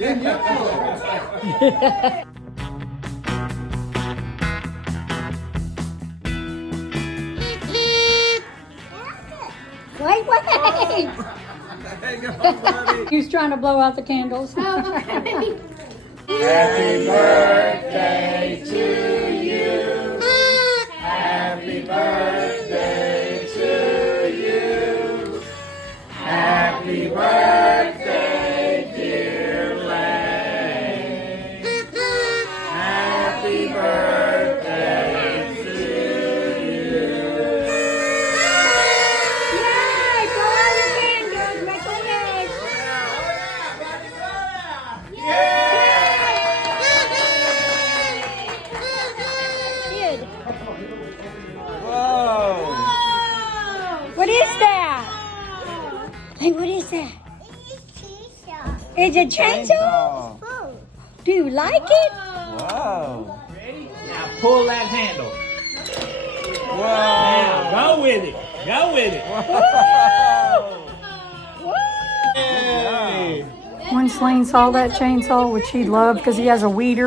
In your clothes. Wait. Hang on, buddy. He's trying to blow out the candles. Happy birthday to you. Happy birthday to you. Happy birthday, dear Lane. Happy birthday to you. Yay! Blow out your candles. Make a wish. Kid. Whoa! What is that? Hey, what is that? It's a chainsaw? Do you like it? Whoa! Ready? Now pull that handle. Whoa! Now go with it. Go with it. Yay. Once Lane saw that chainsaw, which he loved because he has a weed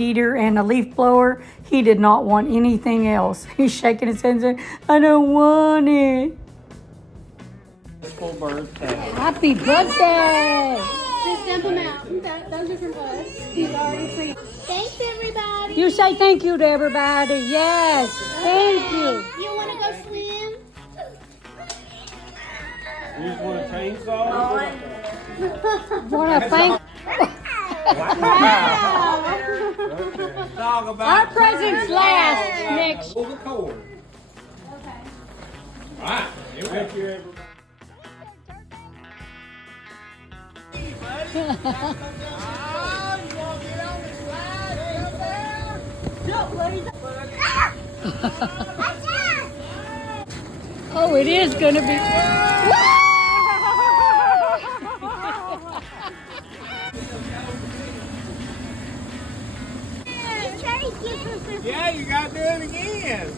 eater, and a leaf blower, he did not want anything else. He's shaking his head and saying, I don't want it. Full birthday. Happy birthday! Just dump them out. Those are from us. These are already free. Thanks, everybody. You say thank you to everybody. Yes, thank you. You want to go swim? You just want a chainsaw? Want to thank Talk about our presents last next. Pull the cord. Okay. All right. Thank you, everybody. Oh, it is going to be. Yeah, you gotta do it again.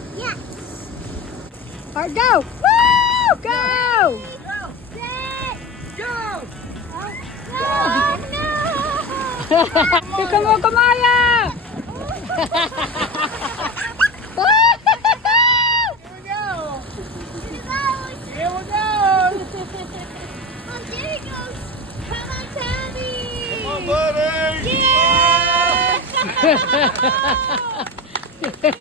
All right, go. Woo! Go! Here come Okamaya! Here we go. Come on, buddy. Yeah!